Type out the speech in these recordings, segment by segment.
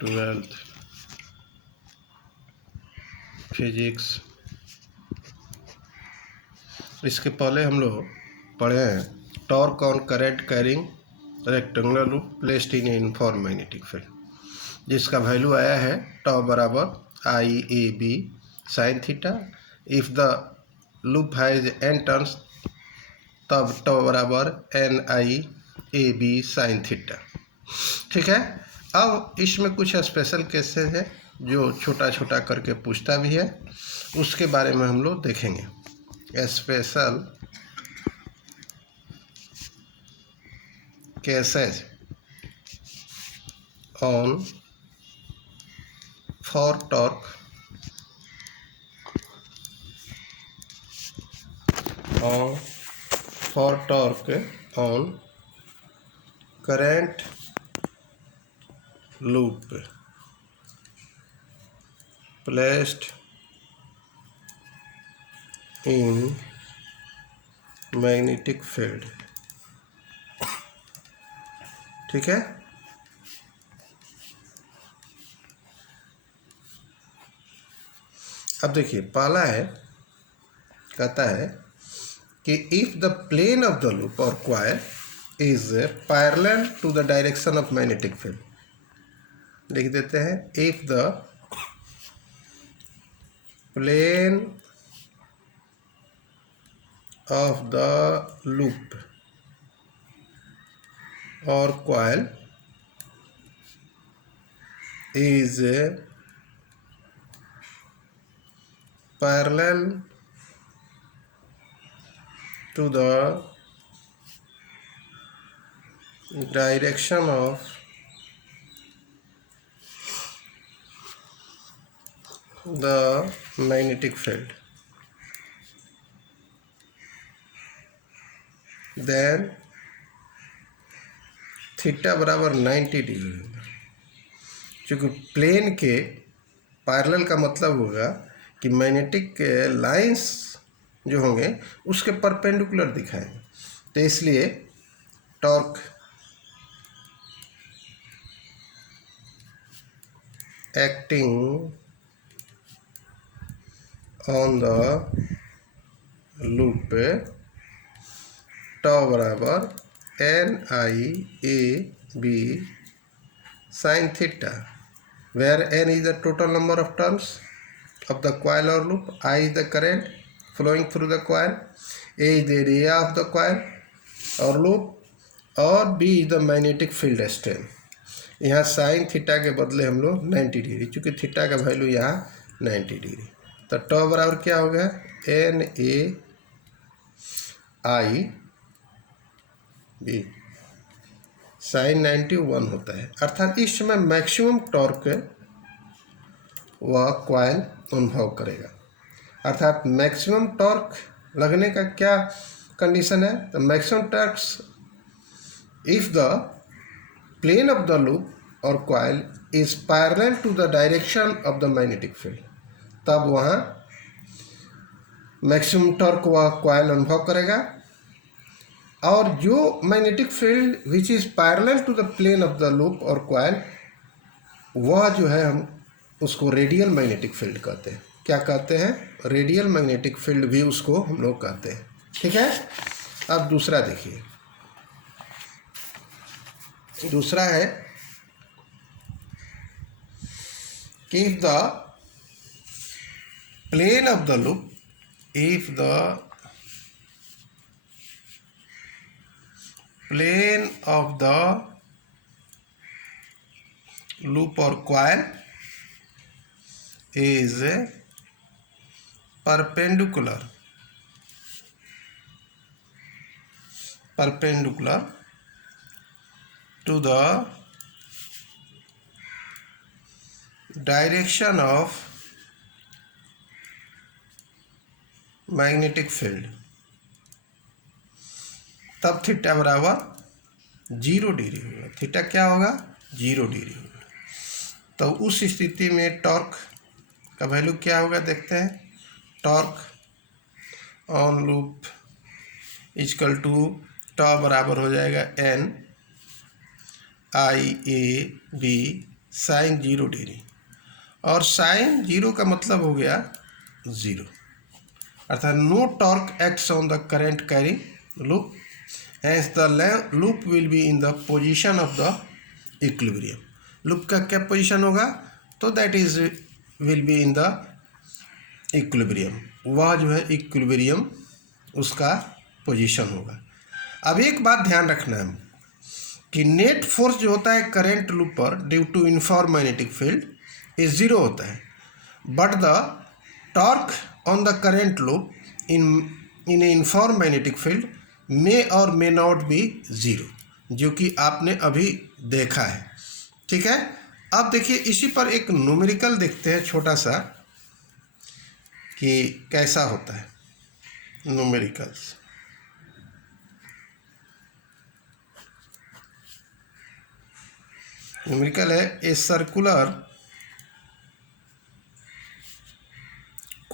12th physics. इसके पहले हम लोग पढ़े हैं torque on current carrying rectangular loop placed in uniform magnetic field, जिसका वैल्यू आया है टॉ बराबर IAB sine theta. If the loop has n turns तब टॉ बराबर NIAB साइन थीटा। ठीक है। अब इसमें कुछ स्पेशल केसेस है जो छोटा छोटा करके पूछता भी है, उसके बारे में हम लोग देखेंगे। Special cases on for torque on current loop placed in magnetic field। ठीक है। अब देखिए पहला है, कहता है कि if the plane of the loop और coil is parallel to the direction of magnetic field, लिख देते हैं if the plane of the loop or coil is parallel to the direction of the magnetic field, then theta बराबर 90 degree होगा। क्योंकि plane के parallel का मतलब होगा कि मैग्नेटिक लाइंस जो होंगे उसके परपेंडिकुलर दिखाएंगे, तो इसलिए torque acting on the loop tau बराबर NIAB sin theta, where n is the total number of turns of the coil or loop, I is the current flowing through the coil, A is the area of the coil or loop, और B is the magnetic field strength। यहाँ sine theta के बदले हम लोग 90 degree, चूँकि theta का value यहाँ 90 degree, तो टॉ बराबर क्या हो गया NAIB साइन 91 होता है। अर्थात इस समय मैक्सिमम टॉर्क वह कॉइल अनुभव करेगा। अर्थात मैक्सिमम टॉर्क लगने का क्या कंडीशन है, तो maximum torques if the plane of the loop और coil is parallel to the direction of the magnetic field, तब वहाँ मैक्सिमम टॉर्क वह कॉइल अनुभव करेगा। और जो magnetic field which is parallel to the plane of the loop और coil, वह जो है हम उसको रेडियल मैग्नेटिक फील्ड कहते हैं। क्या कहते हैं? रेडियल मैग्नेटिक फील्ड भी उसको हम लोग कहते हैं। ठीक है। अब दूसरा देखिए, दूसरा है कि if the plane of the loop, if the plane of the loop or coil is perpendicular to the direction of magnetic field, तब थीटा बराबर 0 डिग्री होगा। थीटा क्या होगा? 0 डिग्री होगा। तो उस स्थिति में टॉर्क का वैल्यू क्या होगा, देखते हैं। Torque on loop equal to tau बराबर हो जाएगा NIAB साइन 0 डिग्री, और साइन 0 का मतलब हो गया 0, अर्थात no torque acts on the current carrying loop, hence the loop will be in the position of the equilibrium. Loop का क्या पोजीशन होगा, तो that is will be in the equilibrium, वह जो है इक्विलिब्रियम उसका पोजीशन होगा। अब एक बात ध्यान रखना है कि नेट फोर्स जो होता है करंट लूप पर due to uniform magnetic field ये 0 होता है, but the torque on the current loop in a uniform magnetic field may और मे नॉट बी 0, जो कि आपने अभी देखा है। ठीक है, अब देखिए इसी पर एक न्यूमेरिकल देखते हैं छोटा सा कि कैसा होता है न्यूमेरिकल्स। न्यूमेरिकल है a circular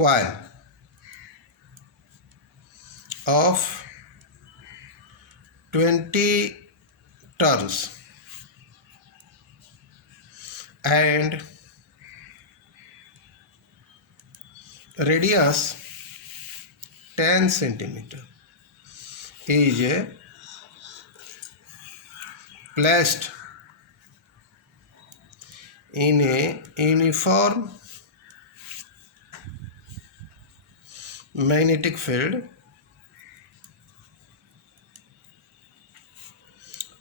coil of 20 turns and radius 10 centimeter is placed in a uniform magnetic field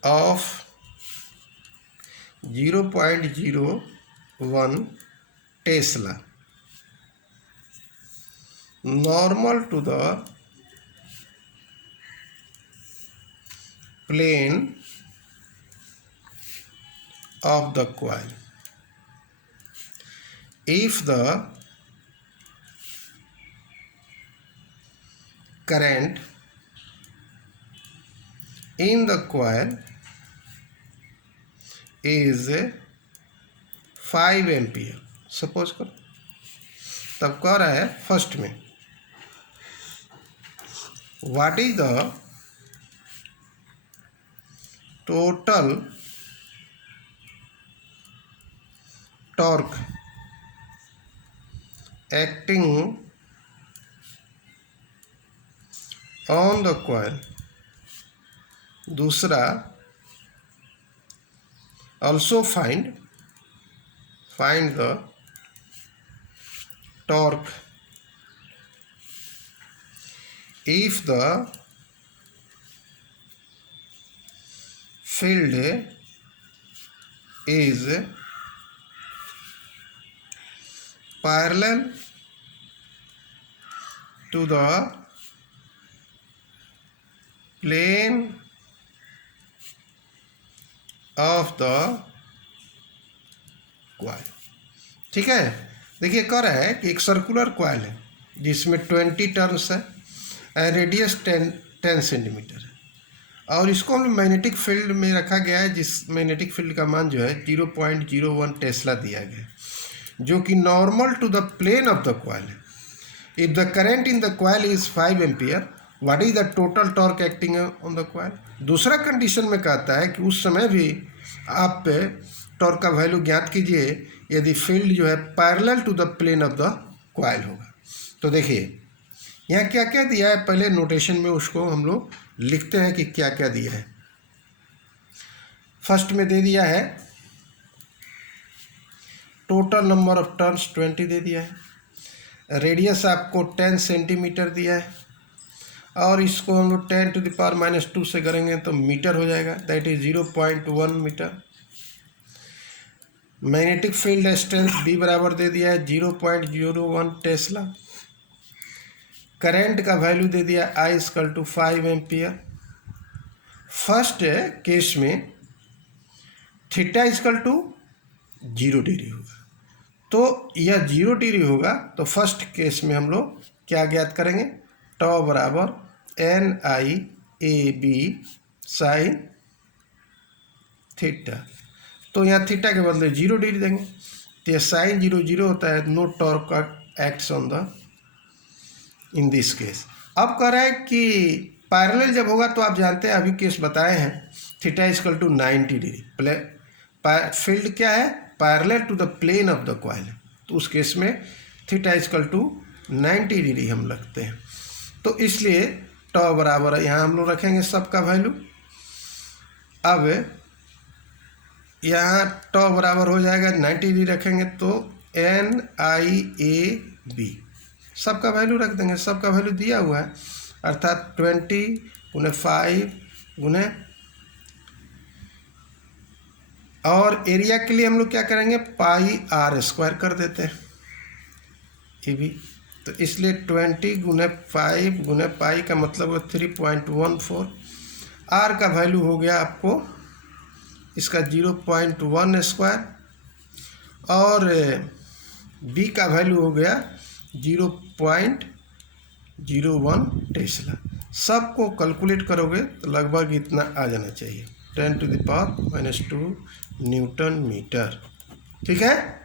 of 0.01 Tesla, normal to the plane of the coil. If the current in the coil is 5 ampere, suppose करो, तब कह रहा है first में what is the total torque acting on the coil। दूसरा also find the torque if the field is parallel to the plane of the coil. ठीक है, देखिए कह रहा है कि एक सर्कुलर क्वाइल है जिसमें 20 टर्न्स है एंड रेडियस 10 सेंटीमीटर है, और इसको हम मैग्नेटिक फील्ड में रखा गया है, जिस मैग्नेटिक फील्ड का मान जो है 0.01 टेस्ला दिया गया है, जो कि normal to the plane of the coil है। If the current in the coil is 5 ampere, what is the total torque acting on the coil. दूसरा कंडीशन में कहता है कि उस समय भी आप टॉर्क का वैल्यू ज्ञात कीजिए यदि फील्ड जो है parallel to the plane of the coil होगा। तो देखिए यहाँ क्या क्या दिया है, पहले नोटेशन में उसको हम लोग लिखते हैं कि क्या क्या दिया है। फर्स्ट में दे दिया है टोटल नंबर ऑफ टर्न्स 20 दे दिया है, रेडियस आपको 10 सेंटीमीटर दिया है, और इसको हम लोग 10 टू द पावर -2 से करेंगे तो मीटर हो जाएगा, that is 0.1 metre. Magnetic field strength B बराबर दे दिया है 0.01 टेस्ला। करंट का वैल्यू दे दिया I = 5 एम्पियर। फर्स्ट केस में थीटा = 0 डिग्री होगा, तो यह 0 डिग्री होगा, तो फर्स्ट केस में हम लोग क्या ज्ञात करेंगे, टॉ बराबर NIAB साइन थीटा। तो यहाँ थीटा के बदले 0 डिग्री देंगे, तो यह साइन 0 होता है, no torque acts on the in this case. अब कह रहा है कि पैरेलल जब होगा तो आप जानते हैं अभी केस बताए हैं, थीटा = 90 डिग्री, फील्ड क्या है parallel to the plane of the coil, तो उस केस में थीटा इक्वल टू 90 डिग्री हम लगते हैं। तो इसलिए टॉ बराबर यहाँ हम लोग रखेंगे सबका वैल्यू। अब यहाँ टॉ बराबर हो जाएगा 90 डिग्री रखेंगे तो NIAB सबका वैल्यू रख देंगे, सबका वैल्यू दिया हुआ है, अर्थात 20 गुने 5 गुने, और एरिया के लिए हम लोग क्या करेंगे पाई आर स्क्वायर कर देते हैं ये भी। तो इसलिए 20 गुने 5 गुने पाई का मतलब है 3.14। आर का वैल्यू हो गया आपको इसका 0.1 स्क्वायर, और बी का वैल्यू हो गया 0.01 टेस्ला। सबको कैलकुलेट करोगे तो लगभग इतना आ जाना चाहिए, 10⁻⁻² न्यूटन मीटर। ठीक है।